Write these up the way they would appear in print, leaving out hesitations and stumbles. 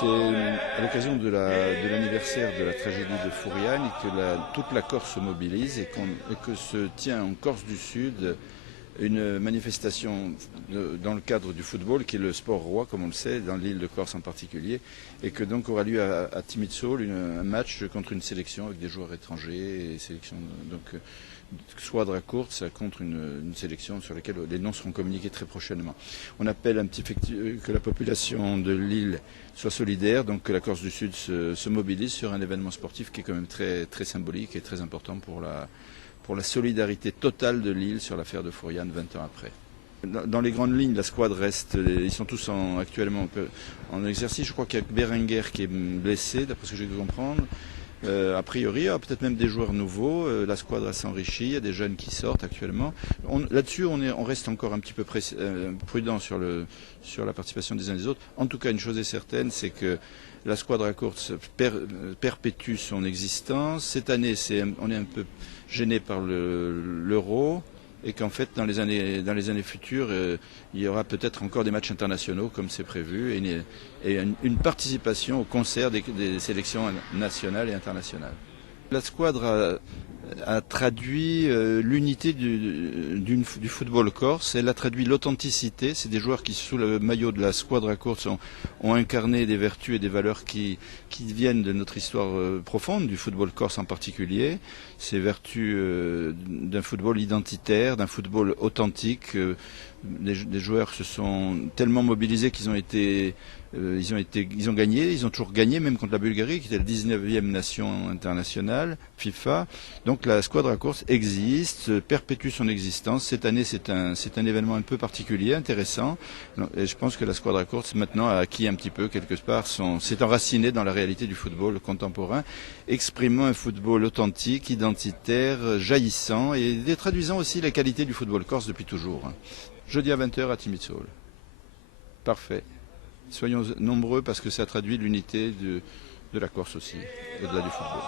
C'est à l'occasion de l'anniversaire de la tragédie de Fouriane et que toute la Corse se mobilise et que se tient en Corse du Sud une manifestation dans le cadre du football, qui est le sport roi, comme on le sait, dans l'île de Corse en particulier, et que donc aura lieu à Timitsol un match contre une sélection avec des joueurs étrangers, et sélection, donc Squadra Corsa contre une sélection sur laquelle les noms seront communiqués très prochainement. On appelle un petit peu que la population de l'île soit solidaire, donc que la Corse du Sud se mobilise sur un événement sportif qui est quand même très, très symbolique et très important pour la solidarité totale de l'île sur l'affaire de Fouriane 20 ans après. Dans les grandes lignes, la squad reste, ils sont tous actuellement en exercice. Je crois qu'il y a Berenguer qui est blessé, d'après ce que j'ai pu comprendre. A priori, il y a peut-être même des joueurs nouveaux. La squadra s'enrichit, il y a des jeunes qui sortent actuellement. Là-dessus, on reste encore un petit peu prudent sur la participation des uns et des autres. En tout cas, une chose est certaine, c'est que la Squadra Corsa perpétue son existence. Cette année, on est un peu gêné par l'Euro. Et qu'en fait, dans les années futures, il y aura peut-être encore des matchs internationaux, comme c'est prévu, et une participation au concert des sélections nationales et internationales. La squadra a traduit l'unité du football corse, elle a traduit l'authenticité. C'est des joueurs qui, sous le maillot de la Squadra Corse, ont incarné des vertus et des valeurs qui viennent de notre histoire profonde, du football corse en particulier. Ces vertus d'un football identitaire, d'un football authentique. Des joueurs se sont tellement mobilisés qu'ils ils ont gagné, ils ont toujours gagné, même contre la Bulgarie, qui était la 19e nation internationale, FIFA. Donc la Squadra Corsa existe, perpétue son existence. Cette année, c'est un événement un peu particulier, intéressant. Et je pense que la Squadra Corsa, maintenant, a acquis un petit peu, quelque part, s'est enracinée dans la réalité du football contemporain, exprimant un football authentique, identitaire, jaillissant, et traduisant aussi la qualité du football corse depuis toujours. Jeudi à 20 h à Timitsol. Parfait. Soyons nombreux parce que ça traduit l'unité de la Corse aussi, au-delà du football.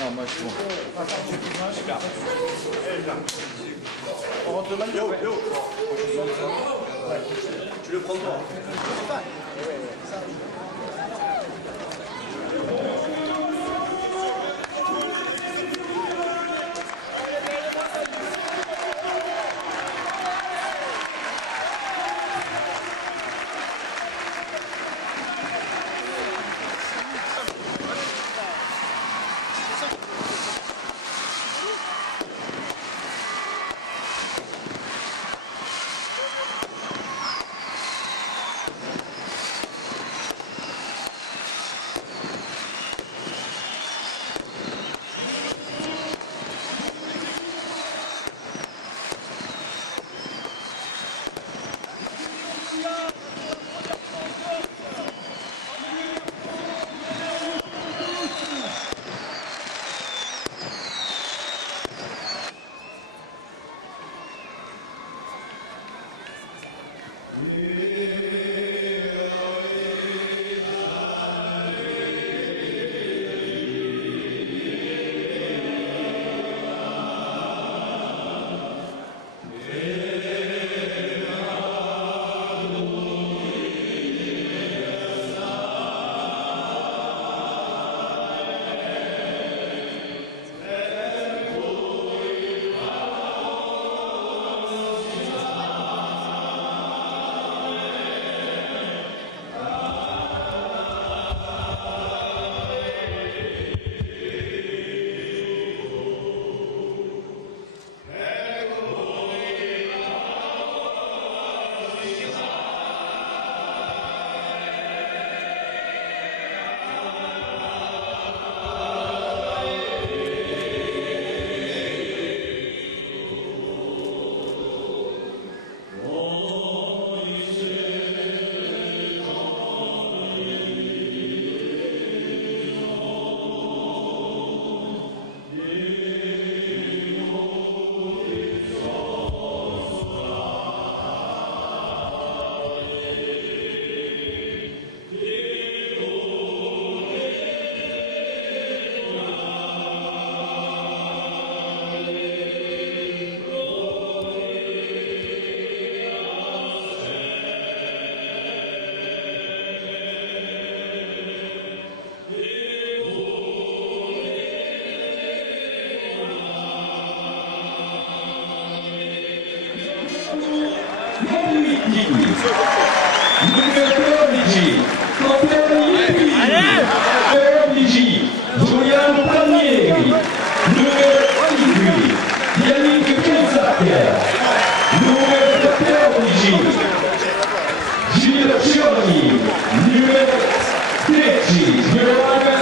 Non, moi je on rentre le maillot. Tu le prends pas. numero 13, Copernici, numero 11, Giuliano Palmieri, numero 15, Yannick Penzacchia, numero 14, Gilles Cioni, numero 13, Giovanni